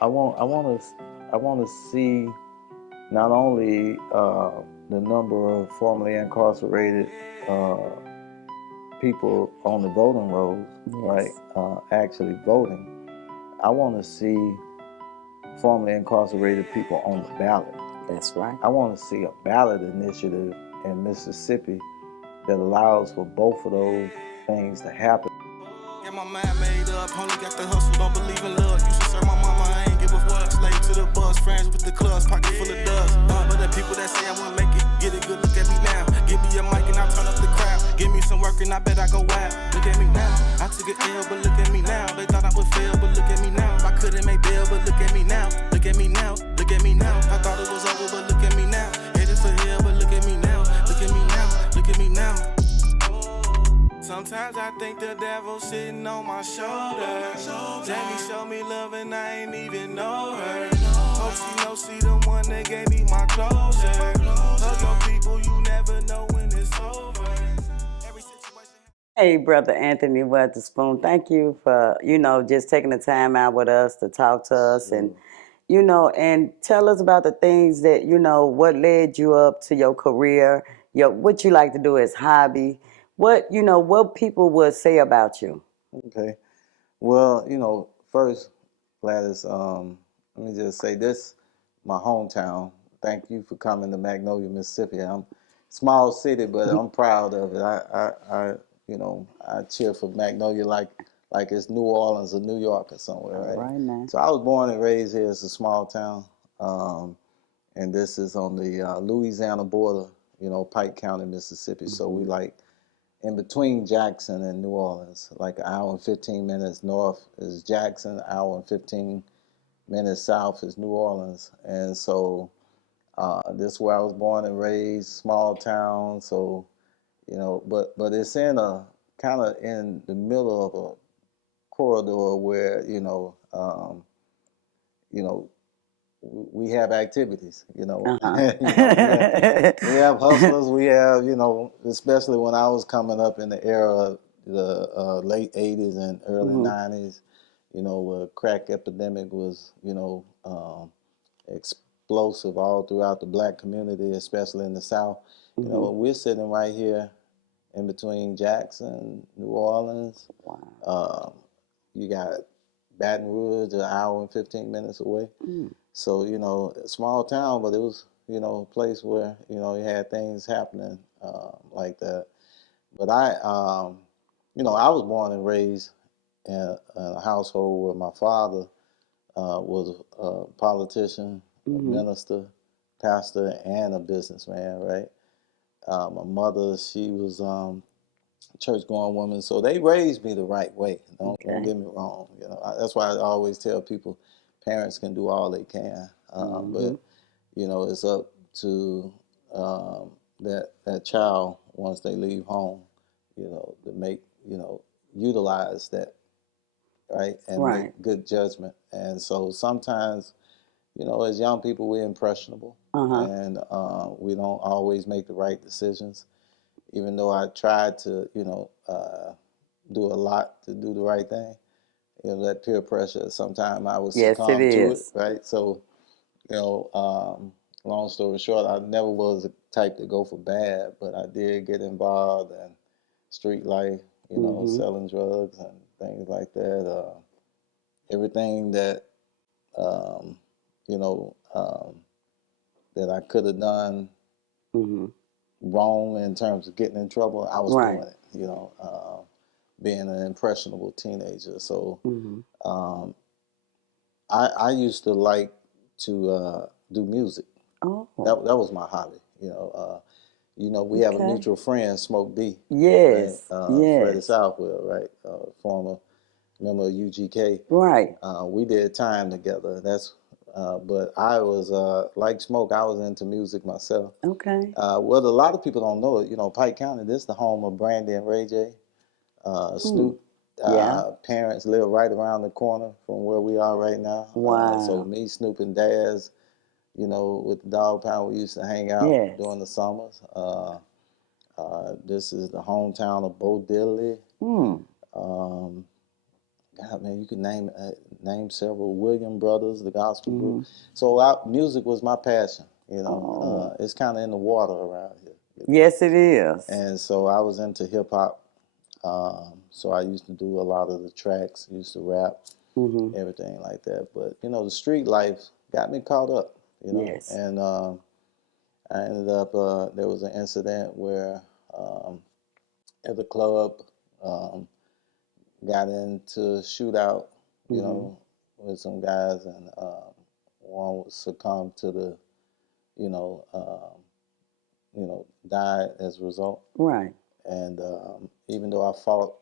I want to see not only the number of formerly incarcerated uh, people on the voting rolls, right, Yes. actually voting. I want to see formerly incarcerated people on the ballot. That's right. I want to see a ballot initiative in Mississippi that allows for both of those things to happen. Got my mind made up, only got the hustle, don't believe in love. Used to serve my mama, I ain't give a fuck. Slave to the bus, friends with the clubs, pocket full of dust. But the people that say I won't make it, get a good look at me now. Give me a mic and I'll turn up the crowd. Give me some work and I bet I go wild. Look at me now, I took an L, but look at me now. They thought I would fail, but look at me now. I couldn't make bail, but look at me now. Look at me now, look at me now. I thought it was over, but look at me now. Headed for hell, but look at me now. Look at me now, look at me now. Sometimes I think the devil's sitting on my shoulder. Jamie showed me love and I ain't even know her. Hope she knows she the one that gave me my closure. Hug your people, you never know when it's over. Hey, Brother Anthony Witherspoon, thank you for, just taking the time out with us to talk to us and, and tell us about the things that, what led you up to your career, what you like to do as hobby, what people would say about you. Okay. Well, first, Gladys, let me just say this, my hometown. Thank you for coming to Magnolia, Mississippi. I'm small city, but I'm proud of it. I cheer for Magnolia like it's New Orleans or New York or somewhere, All right? right, now. So I was born and raised here. It's a small town, and this is on the Louisiana border, Pike County, Mississippi. So we like in between Jackson and New Orleans, like an hour and 15 minutes north is Jackson, an hour and 15 minutes south is New Orleans. And so this is where I was born and raised, small town. So, but it's in a kind of in the middle of a corridor where, you know, we have activities, Uh-huh. we have hustlers, we have, especially when I was coming up in the era of the late 80s and early 90s, where crack epidemic was, explosive all throughout the black community, especially in the South. We're sitting right here in between Jackson, New Orleans. Wow. You got Baton Rouge, an hour and 15 minutes away. So, small town, but it was, a place where, you had things happening like that. But I was born and raised in a household where my father was a politician, a minister, pastor, and a businessman, right? My mother, she was church-going woman, so they raised me the right way. Don't get me wrong. That's why I always tell people, parents can do all they can, but it's up to that child once they leave home, to make utilize that, right, and Right. make good judgment. And so sometimes, as young people, we're impressionable, and we don't always make the right decisions. Even though I tried to, do a lot to do the right thing, that peer pressure, sometimes I would Yes, it succumb to it, is. right? So, long story short, I never was the type to go for bad, but I did get involved in street life, selling drugs and things like that. Everything that, um, you know, um, that I could have done wrong in terms of getting in trouble, I was Right. doing it, being an impressionable teenager. So um, I used to like to do music. Oh, That was my hobby. We have a okay. mutual friend, Smoke D, right? Yes, Freddie yes. Southwell, right? Former member of UGK. Right. We did time together. But I was like Smoke. I was into music myself. Okay. Well, a lot of people don't know it. Pike County, this is the home of Brandy and Ray J. Snoop Yeah. parents live right around the corner from where we are right now. So Wow. me, Snoop, and Daz, with the dog pound, we used to hang out Yes. during the summers. This is the hometown of Bo Diddley. Hmm. Um, I mean, you could name several William Brothers, the gospel group. So music was my passion. It's kind of in the water around here. Yes, it is. And so I was into hip hop. So I used to do a lot of the tracks, used to rap, everything like that. But the street life got me caught up. Yes. And I ended up. There was an incident where at the club got into a shootout. With some guys, and one succumbed to the, you know, died as a result. Right. And even though I fought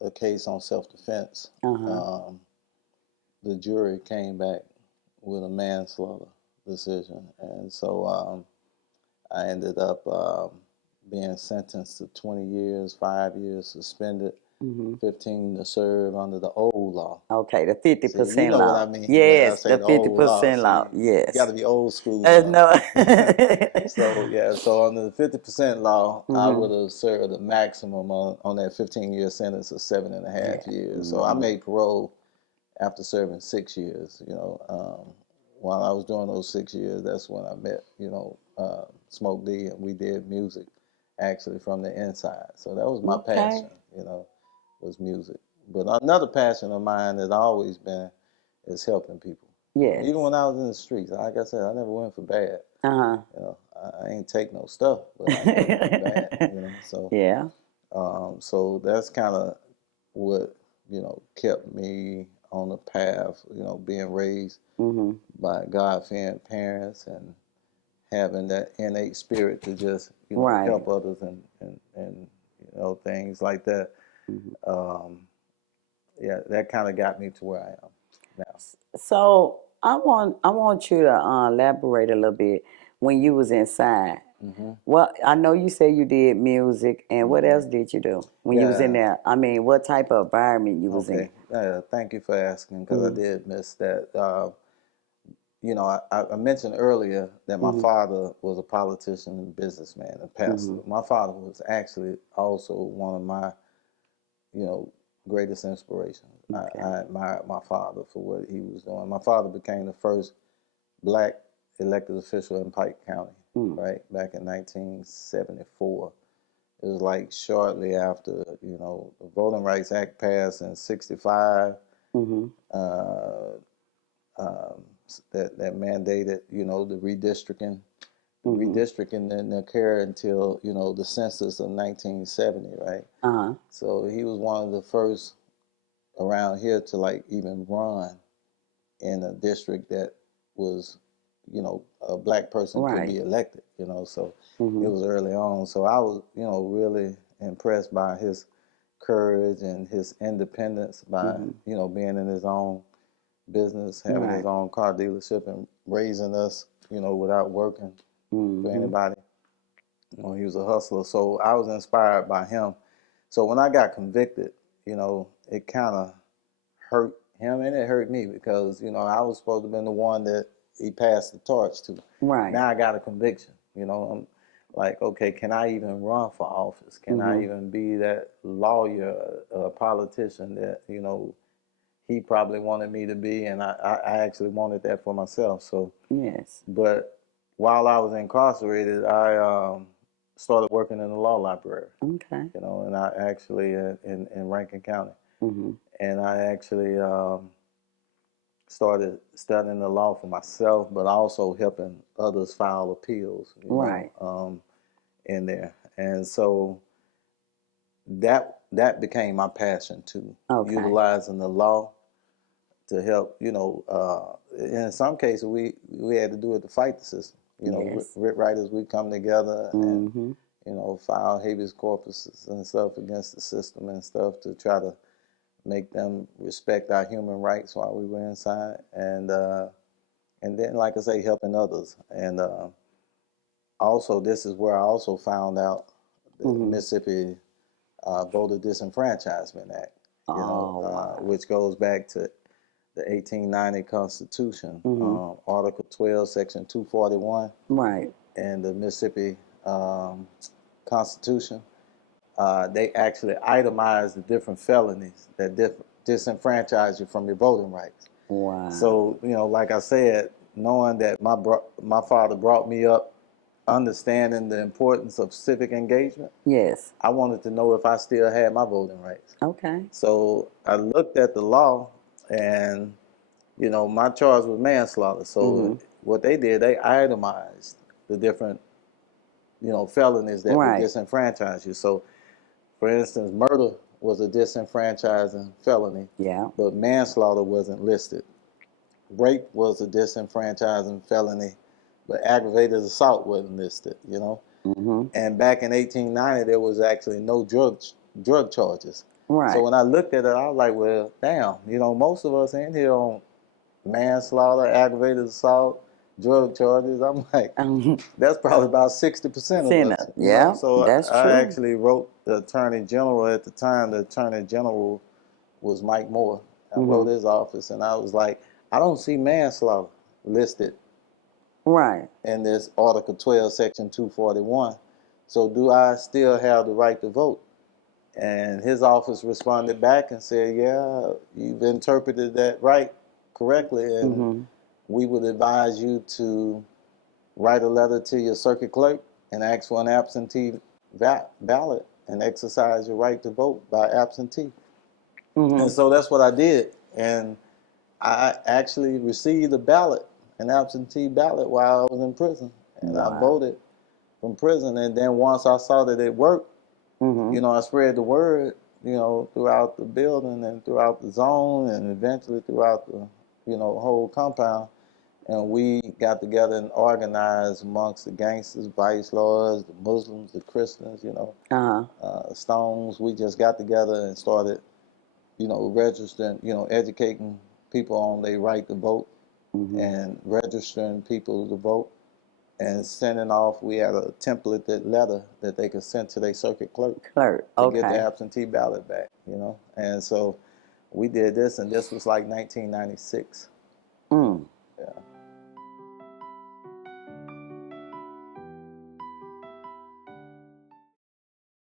a case on self-defense, the jury came back with a manslaughter decision. And so I ended up being sentenced to 20 years, 5 years suspended, 15 to serve under the old law. Okay, the 50% See, you know law. what I mean when I Yes, say the the old law. 50% law. See, Yes. you got to be old school. No. So under the 50% law, I would have served a maximum on that 15-year sentence of 7.5 years. So I made parole after serving 6 years. While I was doing those 6 years, that's when I met Smoke D, and we did music actually from the inside. So that was my passion. Was music. But another passion of mine has always been is helping people. Yes. Even when I was in the streets, like I said, I never went for bad. I ain't take no stuff, but I never went bad. So yeah. So that's kind of what kept me on the path. Being raised by God-fearing parents and having that innate spirit to just help others and things like that. Yeah, that kind of got me to where I am now. So I want you to elaborate a little bit when you was inside. Well, I know you say you did music, and what else did you do when you was in there? I mean, what type of environment you was in? Thank you for asking, because I did miss that. I mentioned earlier that my father was a politician and businessman and pastor. My father was actually also one of my, greatest inspirations. I admired my father for what he was doing. My father became the first black elected official in Pike County, right, back in 1974. It was like shortly after, the Voting Rights Act passed in 65. That mandated, the redistricting. Redistricting didn't occur until, the census of 1970, right? So he was one of the first around here to even run in a district that was, a black person could be elected, so it was early on. So I was, really impressed by his courage and his independence by, being in his own business, having his own car dealership and raising us, without working for anybody. He was a hustler. So I was inspired by him. So when I got convicted, it kind of hurt him and it hurt me because, I was supposed to have been the one that he passed the torch to. Right. Now I got a conviction. I'm like, okay, can I even run for office? Can I even be that lawyer, politician that, he probably wanted me to be, and I actually wanted that for myself. So yes. But while I was incarcerated, I started working in the law library. Okay. And I actually in Rankin County, and I actually started studying the law for myself, but also helping others file appeals. In there, and so that became my passion too. Okay. Utilizing the law to help, in some cases we had to do it to fight the system. Writ writers, we come together and, file habeas corpus and stuff against the system and stuff to try to make them respect our human rights while we were inside. And then, like I say, helping others. And also, this is where I also found out the Mississippi Voter Disenfranchisement Act, which goes back to the 1890 Constitution, Article 12, Section 241, right, and the Mississippi Constitution. They actually itemized the different felonies that disenfranchise you from your voting rights. Wow. So, like I said, knowing that my father brought me up understanding the importance of civic engagement, yes. I wanted to know if I still had my voting rights. Okay. So I looked at the law, and my charge was manslaughter. So what they did, they itemized the different felonies that would Right. disenfranchise you. So, for instance, murder was a disenfranchising felony, Yeah. but manslaughter wasn't listed. Rape was a disenfranchising felony, but aggravated assault wasn't listed. And back in 1890, there was actually no drug charges. Right. So when I looked at it, I was like, well, damn, most of us in here on manslaughter, aggravated assault, drug charges. I'm like, that's probably about 60% of us. Yeah, So that's I true. actually wrote the Attorney General at the time. The Attorney General was Mike Moore. I wrote his office, and I was like, I don't see manslaughter listed Right. in this Article 12, Section 241. So do I still have the right to vote? And his office responded back and said, yeah, you've interpreted that right correctly, and we would advise you to write a letter to your circuit clerk and ask for an absentee ballot and exercise your right to vote by absentee. And so that's what I did. And I actually received a ballot, an absentee ballot, while I was in prison. And I voted from prison. And then once I saw that it worked, I spread the word, throughout the building and throughout the zone and eventually throughout the, whole compound. And we got together and organized amongst the gangsters, vice lords, the Muslims, the Christians, Stones. We just got together and started, registering, educating people on their right to vote and registering people to vote and sending off. We had a templated letter that they could send to their circuit clerk to get the absentee ballot back, And so we did this, and this was like 1996.